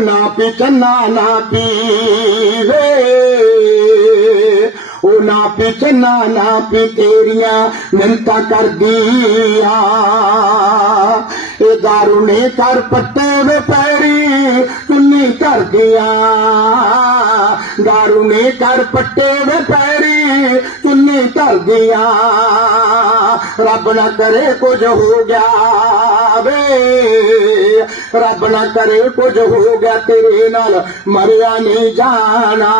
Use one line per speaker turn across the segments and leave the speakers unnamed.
ਪੀ ਚੰਨਾ ਨਾ ਪੀਵੇ ਉਹ ਨਾ ਪੀ ਚੰਨਾ ਨਾ ਪੀ ਤੇਰੀਆਂ ਮਿੰਤਾ ਕਰਦੀ ਆ ਇਹ ਦਾਰੂ ਨੇ ਕਰ ਪੱਟੇ ਵੇ ਪੈਰੀ ਚੁੰਨੀ ਕਰਦੀਆਂ ਦਾਰੂ ਨੇ ਕਰ ਪੱਟੇ ਵੇ ਪੈਰੀ ਚੁੰਨੀ ਕਰਦੀਆਂ ਰੱਬ ਨਾ ਕਰੇ ਕੁਝ ਹੋ ਗਿਆ ਵੇ ਰੱਬ ਨਾ ਕਰੇ ਕੁਝ ਹੋ ਗਿਆ ਤੇਰੇ ਨਾਲ, ਮਰਿਆ ਨਹੀਂ ਜਾਣਾ।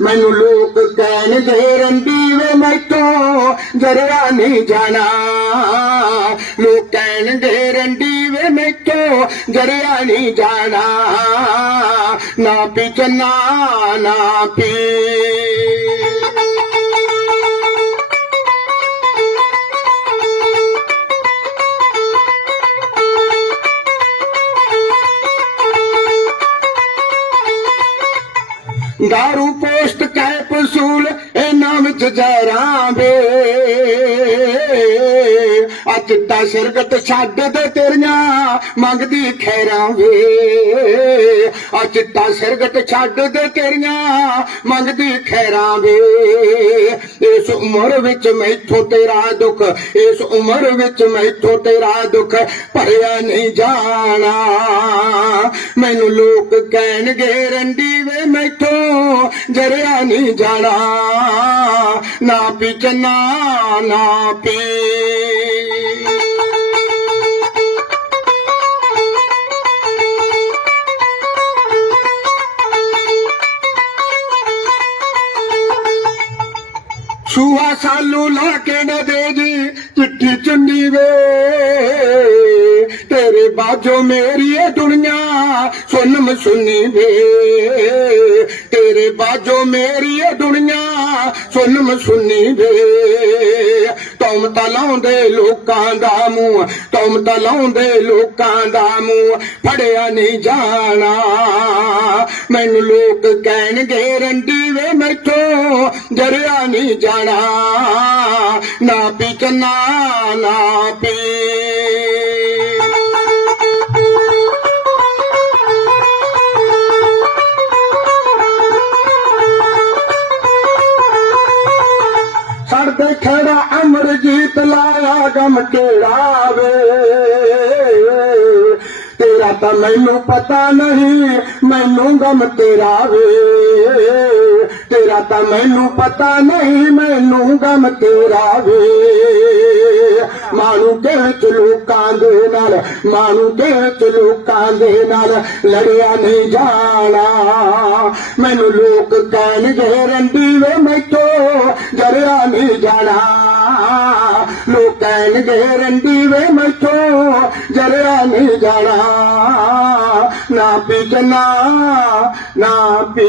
ਮੈਨੂੰ ਲੋਕ ਕਹਿਣਗੇ ਰੰਡੀ ਵੇ ਮੈਥੋਂ, ਜਰਿਆ ਨਹੀਂ ਜਾਣਾ। ਲੋਕ ਕਹਿਣਗੇ ਰੰਡੀ ਵੇ ਮੈਥੋਂ, ਜਰਿਆ ਨਹੀਂ ਜਾਣਾ। ਨਾ ਪੀ ਚੰਨਾ, ਨਾ ਪੀ ਦਾਰੂ ਪੋਸਟ ਕੈਪਸੂਲ ਇਹਨਾਂ ਵਿੱਚ ਜ਼ਹਿਰਾਂ ਵੇ ਆ ਚਿੱਟਾ ਸਿਰਗਟ ਛੱਡ ਦੇ ਤੇਰੀਆਂ। ਮੰਗਦੀ ਖੈਰਾਂ ਵੇ। ਆ ਚਿੱਟਾ ਸਿਰਗਟ ਛੱਡ ਦੇ ਤੇਰੀਆਂ, ਮੰਗਦੀ ਖੈਰਾਂ ਵੇ। ਇਸ ਉਮਰ ਵਿੱਚ ਮੈਥੋਂ ਤੇਰਾ ਦੁੱਖ, ਇਸ ਉਮਰ ਵਿੱਚ ਮੈਥੋਂ ਤੇਰਾ ਦੁੱਖ ਭਰਿਆ ਨਹੀਂ ਜਾਣਾ। ਮੈਨੂੰ ਲੋਕ ਕਹਿਣਗੇ, ਰੰਡੀ ਵੇ ਮੈਥੋਂ ਜਰਿਆ ਨਹੀਂ ਜਾਣਾ। ਨਾ ਪੀ ਚੰਨਾ, ਨਾ ਪੀ। ਛੂਆ ਸਾਲੂ ਲਾ ਕੇ ਨਾ ਦੇ ਜੀ, ਚਿੱਠੀ ਚੁੰਨੀ ਵੇ। ਤੇਰੇ ਬਾਝੋਂ ਮੇਰੀ ਇਹ ਦੁਨੀਆ ਸੁਨ ਸੁਣੀ ਵੇ। ਤੇਰੇ ਬਾਝੋਂ ਮੇਰੀ ਇਹ ਦੁਨੀਆ ਸੁਨ ਸੁਣੀ ਵੇ। ਤੁਮ ਤਾਂ ਲਾਉਂਦੇ ਲੋਕਾਂ ਦਾ ਮੂੰਹ, ਤੁਮ ਤਾਂ ਲਾਉਂਦੇ ਲੋਕਾਂ ਦਾ ਮੂੰਹ, ਫੜਿਆ ਨਹੀਂ ਜਾਣਾ। ਮੈਨੂੰ ਲੋਕ ਕਹਿਣਗੇ, ਰੰਡੀ ਵੇ ਮੈਥੋਂ, ਜਰਿਆ ਨਹੀਂ ਜਾਣਾ। ਨਾ ਪੀ ਚੰਨਾ ਨਾ ਪੀ। ਸਾਡੇ ਖੜਾ ਅਮਰ ਜੀਤ ਲਾਇਆ ਗਮ ਕਿਹੜਾ ਵੇ? ਤੇਰਾ ਤਾਂ ਮੈਨੂੰ ਪਤਾ ਨਹੀਂ, ਮੈਨੂੰ ਗਮ ਤੇਰਾ ਵੇ? ਤੇਰਾ ਤਾਂ ਮੈਨੂੰ ਪਤਾ ਨਹੀਂ, ਮੈਨੂੰ ਗਮ ਤੇਰਾ ਵੇ? ਮਾਨੂੰ ਦੇ ਵਿੱਚ ਲੋਕਾਂ ਦੇ ਨਾਲ, ਮਾਣੂ ਦੇ ਵਿੱਚ ਲੋਕਾਂ ਦੇ ਨਾਲ ਲੜਿਆ ਨਹੀਂ ਜਾਣਾ? ਮੈਨੂੰ ਲੋਕ ਕਹਿਣਗੇ, ਰੰਡੀ ਵੇ ਮੈਥੋਂ ਜਰਿਆ ਨਹੀਂ ਜਾਣਾ। लोकैन गे रंडी वे मठो जरिया नहीं जाना ना पी जना ना पी